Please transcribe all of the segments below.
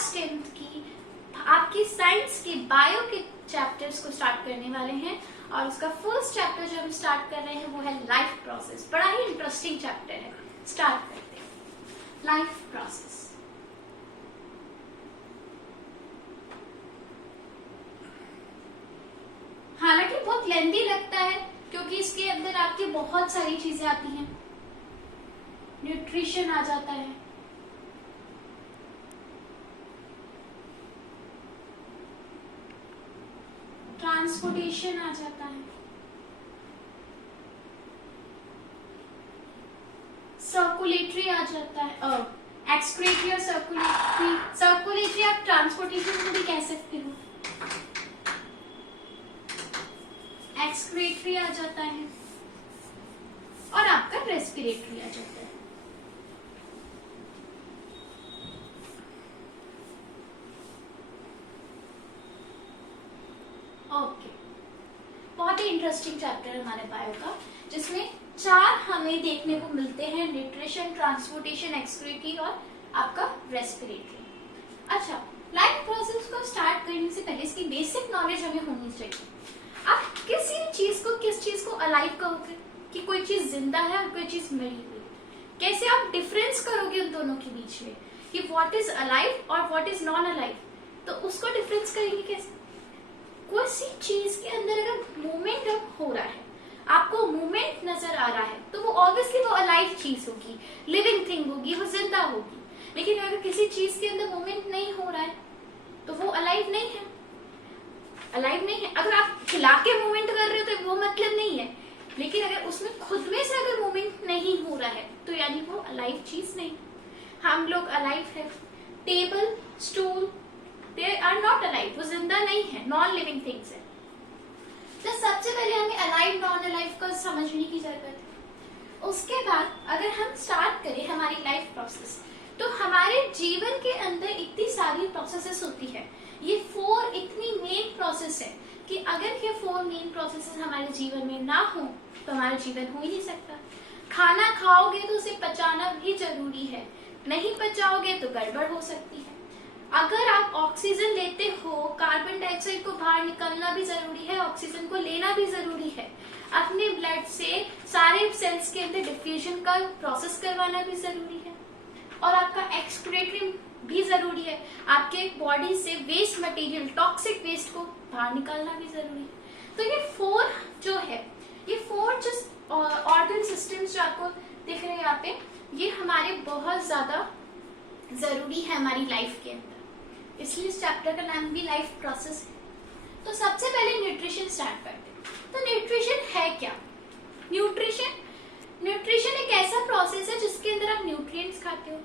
Class 10th की आपकी science के बायो के चैप्टर्स को स्टार्ट करने वाले हैं। और उसका फर्स्ट चैप्टर जो हम स्टार्ट कर रहे हैं वो है लाइफ प्रोसेस। बड़ा ही इंटरेस्टिंग चैप्टर है। स्टार्ट करते हैं लाइफ प्रोसेस। हालांकि बहुत लेंथी लगता है क्योंकि इसके अंदर आपकी बहुत सारी चीजें आती हैं। न्यूट्रिशन आ जाता है, ट्रांसपोर्टेशन आ जाता है, सर्कुलेटरी आ जाता है, एक्सक्रीटरी और सर्कुलेटरी आप ट्रांसपोर्टेशन को भी कह सकते हो। एक्सक्रीटरी आ जाता है और आपका रेस्पिरेटरी आ जाता है। ओके, बहुत ही इंटरेस्टिंग चैप्टर है हमारे बायो का, जिसमें 4 हमें देखने को मिलते हैं, न्यूट्रिशन, ट्रांसपोर्टेशन, एक्सक्रीटरी और आपका रेस्पिरेटरी। अच्छा, लाइफ प्रोसेस को स्टार्ट करने से पहले इसकी बेसिक नॉलेज हमें होनी चाहिए। आप किसी चीज को किस चीज को अलाइव कहोगे कि कोई चीज जिंदा है और कोई चीज मरी हुई। कैसे आप डिफरेंस करोगे उन दोनों के बीच में कि व्हाट इज अलाइव और व्हाट इज नॉन अलाइव, तो उसको डिफरेंस करेंगे कैसे। किसी चीज के अंदर अगर मूवमेंट हो रहा है, आपको मूवमेंट नजर आ रहा है, तो वो ऑब्वियसली वो अलाइव चीज होगी, लिविंग थिंग होगी, वो जिंदा होगी। लेकिन अगर किसी चीज के अंदर मूवमेंट नहीं हो रहा है तो वो अलाइव नहीं है। अलाइव नहीं है। अगर आप खिला के मूवमेंट कर रहे हो तो वो मतलब नहीं है, लेकिन अगर उसमें खुद में से अगर मूवमेंट नहीं हो रहा है तो यानी वो अलाइव चीज नहीं। हम लोग अलाइव है। Table, stool, they are not alive, वो जिंदा नहीं है, नॉन लिविंग थिंग्स है। तो सबसे पहले हमें अलाइव नॉन अलाइव को समझने की जरूरत है। उसके बाद अगर हम स्टार्ट करें हमारी लाइफ प्रोसेस, तो हमारे जीवन के अंदर इतनी सारी प्रोसेसेस होती है। ये 4 इतनी मेन प्रोसेस है कि अगर ये 4 मेन प्रोसेसेस हमारे जीवन में ना हो तो हमारा जीवन हो ही नहीं सकता। खाना खाओगे तो उसे पचाना भी जरूरी है, नहीं पचाओगे तो गड़बड़ हो सकती है। अगर आप ऑक्सीजन लेते हो, कार्बन डाइऑक्साइड को बाहर निकलना भी जरूरी है, ऑक्सीजन को लेना भी जरूरी है। अपने ब्लड से सारे सेल्स के अंदर डिफ्यूजन का प्रोसेस करवाना भी जरूरी है। और आपका एक्सक्रीटरी भी जरूरी है, आपके बॉडी से वेस्ट मटेरियल, टॉक्सिक वेस्ट को बाहर निकालना भी जरूरी है। तो ये 4 जो है, ये 4 जो ऑर्गन सिस्टम्स जो आपको दिख रहे हैं यहाँ पे, ये हमारे बहुत ज्यादा जरूरी है हमारी लाइफ के अंदर। इसलिए इस चैप्टर का नाम भी लाइफ प्रोसेस है। तो सबसे पहले न्यूट्रिशन स्टार्ट करते हैं। तो न्यूट्रिशन है क्या? न्यूट्रिशन एक ऐसा प्रोसेस है जिसके अंदर आप न्यूट्रिएंट्स खाते हो।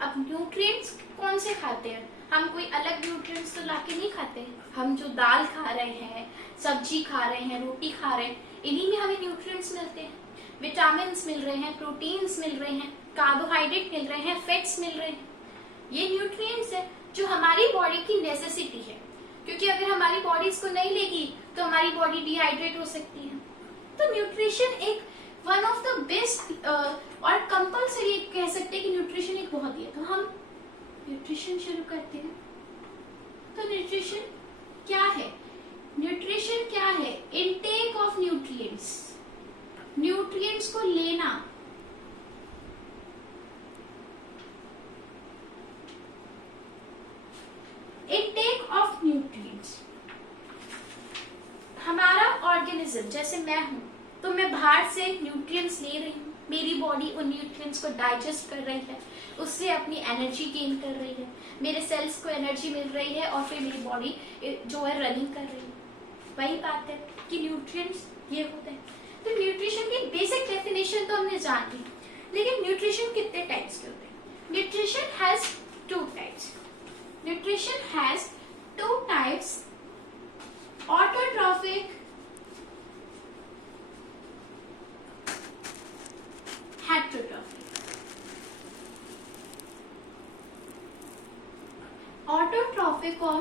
अब न्यूट्रिएंट्स कौन से खाते हैं? हम कोई अलग न्यूट्रिएंट्स तो लाके नहीं खाते। हम जो दाल खा रहे हैं, सब्जी खा रहे हैं, रोटी खा रहे हैं, इन्हीं में हमें न्यूट्रिएंट्स मिलते हैं। विटामिन मिल रहे हैं, प्रोटीन्स मिल रहे हैं, कार्बोहाइड्रेट मिल रहे हैं, फैट्स मिल रहे हैं। ये न्यूट्रिएंट्स है जो हमारी बॉडी की नेसेसिटी है, क्योंकि अगर हमारी बॉडी इसको नहीं लेगी तो हमारी बॉडी डिहाइड्रेट हो सकती है। तो न्यूट्रिशन एक वन ऑफ द बेस्ट और कंपल्सरी कह सकते हैं कि न्यूट्रिशन एक बहुत ही है। तो हम न्यूट्रिशन शुरू करते हैं। तो न्यूट्रिशन क्या है? न्यूट्रिशन क्या है? इनटेक ऑफ न्यूट्रिएंट्स, न्यूट्रिएंट्स को लेना। Intake of nutrients. हमारा ऑर्गेनिज्म, जैसे मैं हूं, तो मैं बाहर से न्यूट्रिएंट्स ले रही हूँ, मेरी बॉडी उन न्यूट्रिएंट्स को डाइजेस्ट कर रही है, उससे अपनी एनर्जी गेन कर रही है, मेरे सेल्स को एनर्जी मिल रही है और फिर मेरी बॉडी जो है रनिंग कर रही है। वही बात है कि न्यूट्रिएंट्स ये होते हैं। तो न्यूट्रिशन की बेसिक डेफिनेशन तो हमने जान ली, लेकिन न्यूट्रिशन कितने टाइप्स के होते हैं? Nutrition has 2 types. Nutrition has 2 types, autotrophic heterotrophic. Autotrophic और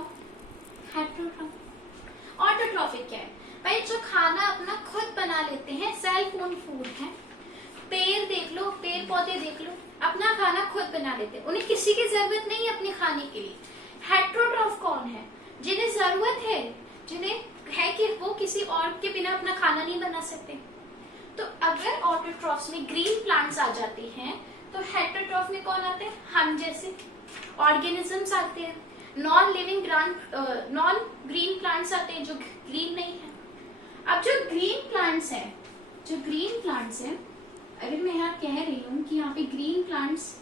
हेटेरोट्रॉफिक। ऑटोट्रॉफिक क्या है भाई? जो खाना अपना खुद बना लेते हैं, सेल्फ ओन फूड है। पेड़ देख लो, पेड़ पौधे देख लो, अपना खाना खुद बना लेते हैं, उन्हें किसी की जरूरत नहीं है अपने खाने के लिए। हेट्रोट्रॉफ कौन है? जिन्हें जरूरत है, जिन्हें है कि वो किसी और के बिना अपना खाना नहीं बना सकते। तो अगर ऑटोट्रॉफ्स में ग्रीन प्लांट्स आ जाते हैं तो हेट्रोट्रॉफ में कौन आते हैं? हम जैसे ऑर्गेनिजम्स आते हैं। Non living non green plants आते हैं जो ग्रीन नहीं है। अब जो ग्रीन प्लांट्स है, अगर मैं यहाँ कह रही हूँ कि यहाँ पे ग्रीन प्लांट्स,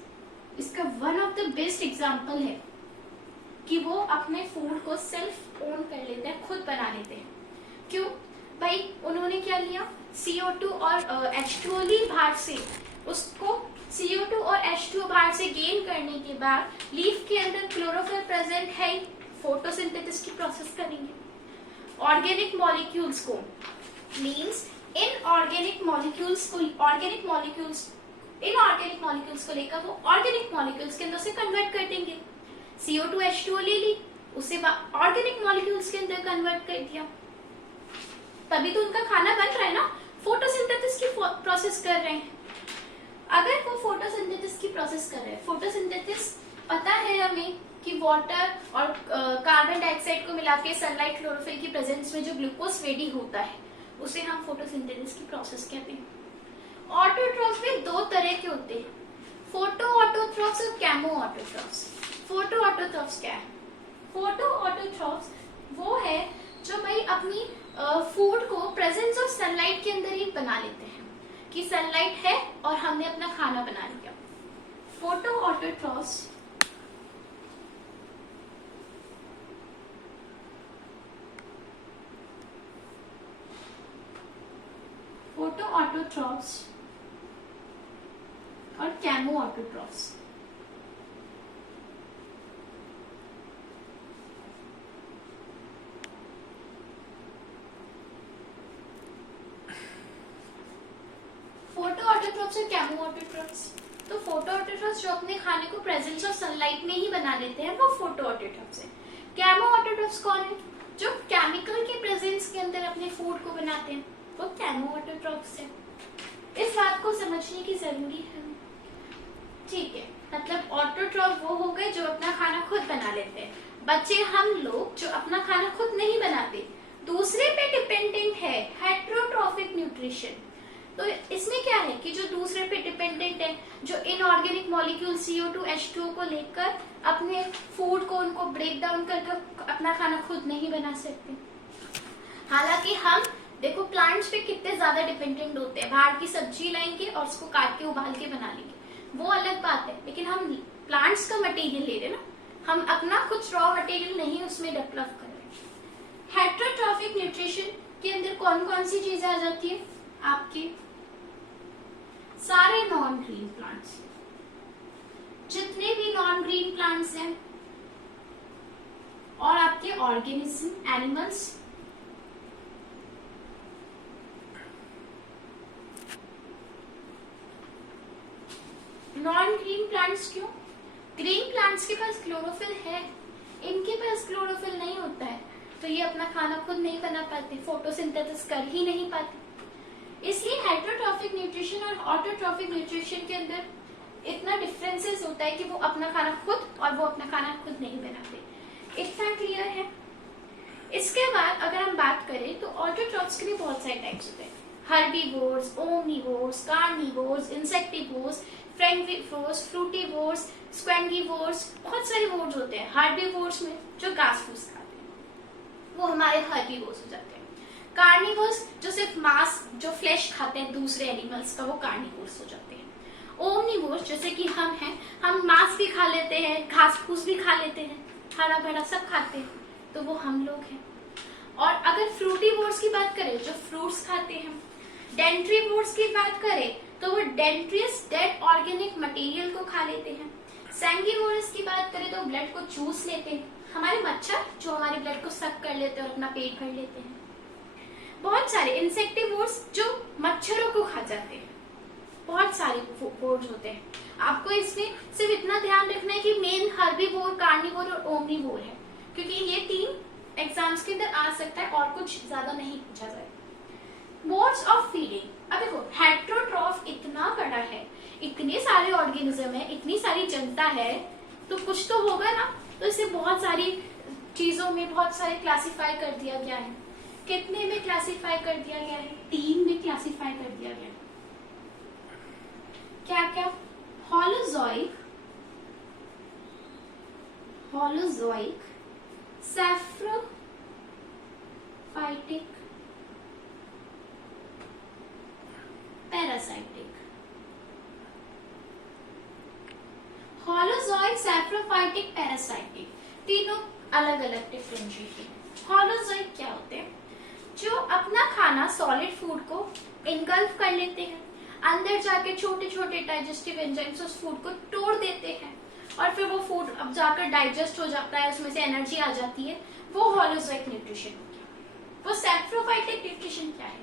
इसका one of the best example है कि वो अपने फूड को सेल्फ ओन कर लेते हैं, खुद बना लेते हैं। क्यों भाई? उन्होंने क्या लिया? CO2 और H2O ली बाहर से, उसको CO2 और H2O बाहर से गेन करने के बाद लीफ के अंदर क्लोरोफिल प्रेजेंट है, फोटोसिंथेसिस की प्रोसेस करेंगे। ऑर्गेनिक मॉलिक्यूल्स को मींस इनऑर्गेनिक मॉलिक्यूल्स को लेकर वो ऑर्गेनिक मॉलिक्यूल्स के अंदर से कन्वर्ट कर देंगे। CO2 H2O ले ली, उसे ऑर्गेनिक मॉलिक्यूल्स के अंदर कन्वर्ट कर दिया, तभी तो उनका खाना बन रहा है ना। फोटोसिंथेसिस की प्रोसेस कर रहे हैं। अगर वो फोटोसिंथेसिस की प्रोसेस कर रहे हैं, फोटोसिंथेसिस पता है हमें कि वाटर और कार्बन डाइऑक्साइड को मिला के सनलाइट क्लोरोफिल की प्रेजेंस में जो ग्लूकोज रेडी होता है, उसे हम फोटोसिंथेसिस की प्रोसेस कहते हैं। ऑटोट्रॉफ्स में दो तरह के होते हैं, फोटो ऑटोट्रॉफ्स और कैमो ऑटोट्रॉफ्स। फोटो ऑटोट्रॉफ्स क्या है? फोटो ऑटोट्रॉफ्स वो है जो भाई अपनी फूड को प्रेजेंस ऑफ सनलाइट के अंदर ही बना लेते हैं कि सनलाइट है और हमने अपना खाना बना लिया। फोटो ऑटोट्रॉफ्स और कैमो ऑटोट्रॉफ्स। फोटो ऑटोट्रॉफ्स और कैमो ऑटोट्रॉफ्स। तो फोटो ऑटोट्रॉफ्स जो अपने खाने को प्रेजेंस ऑफ सनलाइट में ही बना लेते हैं, वो फोटो ऑटोट्रॉफ्स है। कैमो ऑटोट्रॉफ्स कौन है? जो केमिकल के प्रेजेंस के अंदर अपने फूड को बनाते हैं, वो कैमो ऑटोट्रॉफ्स है। इस बात को समझने की जरूरी है, ठीक है। मतलब ऑटोट्रॉफ वो हो गए जो अपना खाना खुद बना लेते हैं, बच्चे हम लोग जो अपना खाना खुद नहीं बनाते, दूसरे पे डिपेंडेंट है, हेट्रोट्रॉफिक न्यूट्रिशन। तो इसमें क्या है कि जो दूसरे पे डिपेंडेंट है, जो इनऑर्गेनिक मॉलिक्यूल CO2 H2O को लेकर अपने फूड को उनको ब्रेक डाउन करके अपना खाना खुद नहीं बना सकते। हालांकि हम देखो प्लांट्स पे कितने ज्यादा डिपेंडेंट होते हैं, बाहर की सब्जी लाएंगे और उसको काट के उबाल के बना लेंगे, वो अलग बात है, लेकिन हम प्लांट्स का मटेरियल ले रहे हैं ना, हम अपना कुछ रॉ मटेरियल नहीं उसमें डेवलप कर रहे। हेट्रोट्रॉफिक न्यूट्रिशन के अंदर कौन कौन सी चीजें आ जाती है? आपके सारे नॉन ग्रीन प्लांट्स, जितने भी नॉन ग्रीन प्लांट्स हैं, और आपके organism, animals, non green plants क्यों? ग्रीन प्लांट्स के पास क्लोरोफिल है, इनके पास क्लोरोफिल नहीं होता है, तो ये अपना खाना खुद नहीं बना पाते, फोटोसिंथेसिस कर ही नहीं पाते। इसलिए हेट्रोट्रॉफिक न्यूट्रिशन और ऑटोट्रॉफिक न्यूट्रिशन के अंदर इतना डिफरेंसेस होता है कि वो अपना खाना खुद और वो अपना खाना खुद नहीं बनाते। इतना क्लियर है? इसके बाद अगर हम बात करें तो ऑटोट्रॉफ्स के भी बहुत सारे टाइप्स होते हैं, हर्बीवोर्स, ओमनीवोर्स, कार्निवोर्स, इंसेक्टिवोर्स, फ्रैंगिवोर्स, फ्रूटीवोर्स, स्क्वैंगिवोर्स, बहुत सारे वोर्स होते हैं। हर्बीवोर्स में जो घास फूस खाते हैं वो हमारे हर्बीवोर्स हो जाते हैं। कार्निवोर्स जो सिर्फ मांस, जो फ्लैश खाते हैं दूसरे एनिमल्स का, वो कार्निवोर्स हो जाते हैं। ओमनीवोर्स जैसे कि हम हैं, हम मांस भी खा लेते हैं, घास फूस भी खा लेते हैं, हरा भरा सब खाते हैं, तो वो हम लोग हैं। और अगर फ्रूटीवोर्स की बात करें जो फ्रूट्स खाते हैं, डेंट्रीवोर्स की बात करें तो वो डेंट्रियस डेड ऑर्गेनिक मटेरियल को खा लेते हैं। सैंगिवोर्स की बात करें तो ब्लड को चूस लेते हैं, हमारे मच्छर जो हमारे ब्लड को सक कर लेते हैं और अपना पेट भर लेते हैं। बहुत सारे इंसेक्टिवोर्स जो मच्छरों को खा जाते हैं, बहुत सारे वोर्स होते हैं। आपको इसमें सिर्फ इतना ध्यान रखना है कि मेन हर्बीवोर, कार्निवोर और ओमनीवोर है, क्योंकि ये तीन एग्जाम्स के अंदर आ सकता है और कुछ ज्यादा नहीं पूछा जाए। मोड्स ऑफ फीडिंग, अब देखो हेट्रोट्रॉफ इतना बड़ा है, इतने सारे ऑर्गेनिज्म है, इतनी सारी जनता है, तो कुछ तो होगा ना तो इसे बहुत सारी चीजों में बहुत सारे क्लासिफाई कर दिया गया है। कितने में क्लासिफाई कर दिया गया है? 3 में क्लासिफाई कर दिया गया है। क्या क्या? Holozoic, saprophytic, parasitic. Holozoic, saprophytic, parasitic, तीनों अलग अलग डिफरेंशिएशन। होलोजोइक क्या होते हैं? जो अपना खाना सॉलिड फूड को इनगल्फ कर लेते हैं, अंदर जाके छोटे छोटे डाइजेस्टिव एंजाइम्स उस फूड को तोड़ देते हैं और फिर वो फूड अब जाकर डाइजेस्ट हो जाता है, उसमें से एनर्जी आ जाती है, वो होलोजोइक न्यूट्रिशन हो गया। वो सैप्रोफाइटिक न्यूट्रिशन क्या है?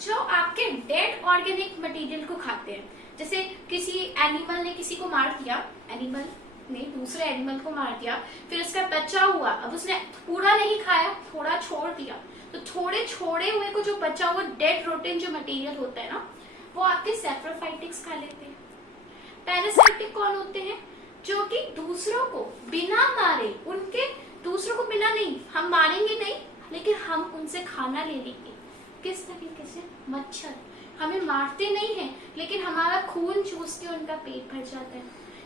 जो आपके डेड ऑर्गेनिक मटेरियल को खाते हैं। जैसे किसी एनिमल ने किसी को मार दिया, एनिमल ने दूसरे एनिमल को मार दिया, फिर उसका बच्चा हुआ, अब उसने पूरा नहीं खाया, थोड़ा छोड़ दिया, तो थोड़े छोड़े हुए को जो बचा हुआ डेड प्रोटीन जो मटेरियल होता है ना, वो आपके सैप्रोफाइटिक्स खा लेते हैं। पैरासाइटिक कौन होते हैं? जो कि दूसरों को बिना मारे, उनके दूसरों को बिना नहीं, हम मारेंगे नहीं लेकिन हम उनसे खाना ले लेंगे। किस तरीके से? मच्छर हमें मारते नहीं है लेकिन हमारा खून चूस के उनका पेट भर जाता है।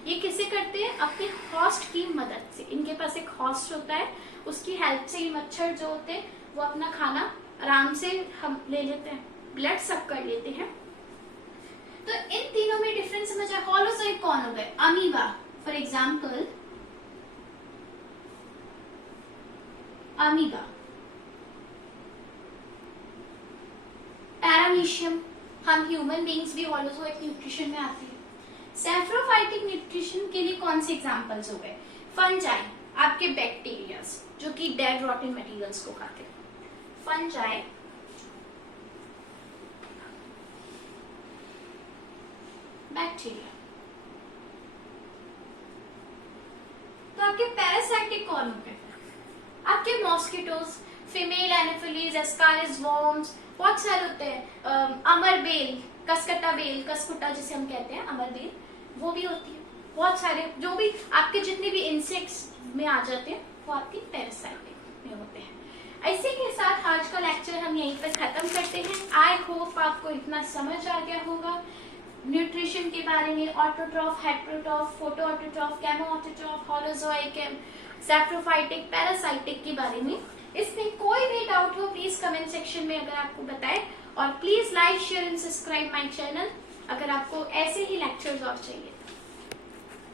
ये किसे करते हैं? अपने हॉस्ट की मदद से। इनके पास एक हॉस्ट होता है, उसकी हेल्प से ये मच्छर जो होते हैं वो अपना खाना आराम से हम ले लेते हैं, ब्लड सक कर लेते हैं। तो इन तीनों में डिफरेंस समझ आया। होलोजोइक कौन हो गए? Amoeba, for example amoeba, paramecium, हम ह्यूमन बीइंग्स भी होलोजोइक न्यूट्रिशन में आते हैं। सैप्रोफाइटिक न्यूट्रिशन के लिए कौन से एग्जांपल्स हो गए? फंजाई, आपके बैक्टीरियाज जो कि डेड रॉटन मटेरियल्स को खाते हैं। Fungi, bacteria. तो आपके पैरासाइटिक कौन होते हैं? आपके मॉस्किटोज, फीमेल एनोफिलीज, एस्कारिस वॉर्म्स, बहुत सारे होते हैं। अमरबेल, कसकटा बेल, कसकुटा जिसे हम कहते हैं, अमरबेल, वो भी होती है। बहुत सारे जो भी आपके जितने भी इंसेक्ट्स में आ जाते हैं वो आपके पैरासाइटिक में होते हैं। इसी के साथ आज का लेक्चर हम यहीं पर खत्म करते हैं। आई होप आपको इतना समझ आ गया होगा न्यूट्रिशन के बारे में, autotroph, heterotroph, photo autotroph, chemo autotroph, holozoic, saprophytic, parasitic के बारे में। इसमें कोई भी डाउट हो प्लीज कमेंट सेक्शन में अगर आपको बताएं, और please like, share and subscribe my channel अगर आपको ऐसे ही लेक्चर्स और चाहिए।